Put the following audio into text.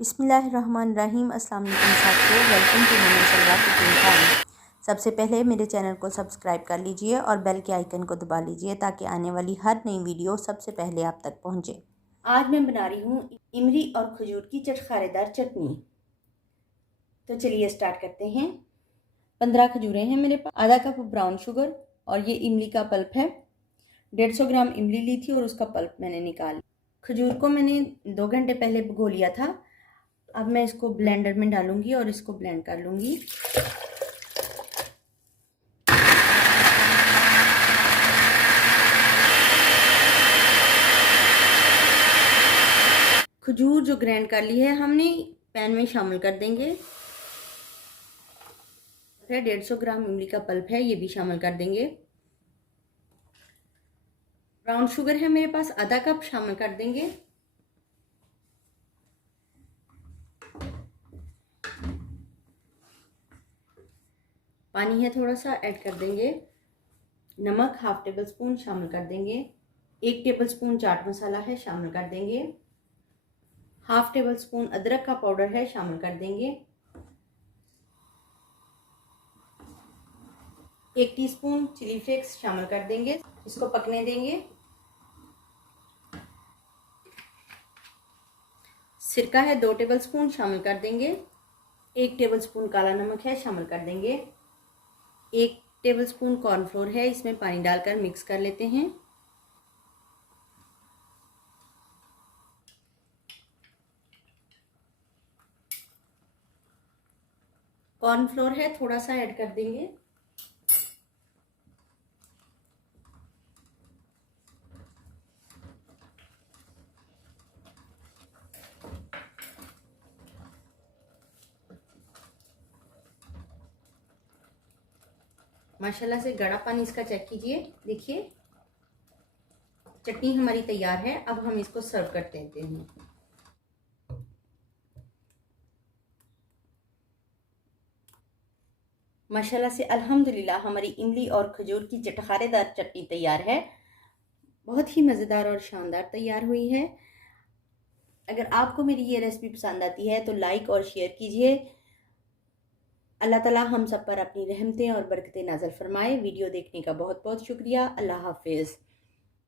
बिस्मिल्लाहिर्रहमानिर्रहीम। अस्सलाम वालेकुम साथियों, welcome to Moman Salwa cooking time. सबसे पहले मेरे चैनल को सब्सक्राइब कर लीजिए और बेल के आइकन को दबा लीजिए ताकि आने वाली हर नई वीडियो सबसे पहले आप तक पहुंचे। आज मैं बना रही हूँ इमली और खजूर की चटखारेदार चटनी। तो चलिए स्टार्ट करते हैं। 15 खजूरें हैं मेरे पास, आधा कप ब्राउन शुगर और ये इमली का पल्प है। 150 ग्राम इमली ली थी और उसका पल्प मैंने निकाल। खजूर को मैंने 2 घंटे पहले भिगो लिया था। अब मैं इसको ब्लेंडर में डालूंगी और इसको ब्लेंड कर लूंगी। खजूर जो ग्राइंड कर ली है हमने पैन में शामिल कर देंगे। 150 ग्राम इमली का पल्प है, ये भी शामिल कर देंगे। ब्राउन शुगर है मेरे पास, आधा कप शामिल कर देंगे। पानी है थोड़ा सा, ऐड कर देंगे। नमक हाफ टेबल स्पून शामिल कर देंगे। 1 टेबल स्पून चाट मसाला है, शामिल कर देंगे। हाफ टेबल स्पून अदरक का पाउडर है, शामिल कर देंगे। 1 टीस्पून चिली फ्लेक्स शामिल कर देंगे। इसको पकने देंगे। सिरका है 2 टेबल स्पून, शामिल कर देंगे। 1 टेबल स्पून काला नमक है, शामिल कर देंगे। 1 टेबल स्पून कॉर्नफ्लोर है, इसमें पानी डालकर मिक्स कर लेते हैं। कॉर्नफ्लोर है थोड़ा सा ऐड कर देंगे। माशाल्लाह से गाढ़ा पानी इसका चेक कीजिए, देखिए चटनी हमारी तैयार है। अब हम इसको सर्व कर देते हैं। माशाल्लाह से अल्हम्दुलिल्लाह हमारी इमली और खजूर की चटखारेदार चटनी तैयार है। बहुत ही मज़ेदार और शानदार तैयार हुई है। अगर आपको मेरी ये रेसिपी पसंद आती है तो लाइक और शेयर कीजिए। अल्लाह ताला हम सब पर अपनी रहमतें और बरकतें नाज़िल फरमाए। वीडियो देखने का बहुत बहुत शुक्रिया। अल्लाह हाफिज़।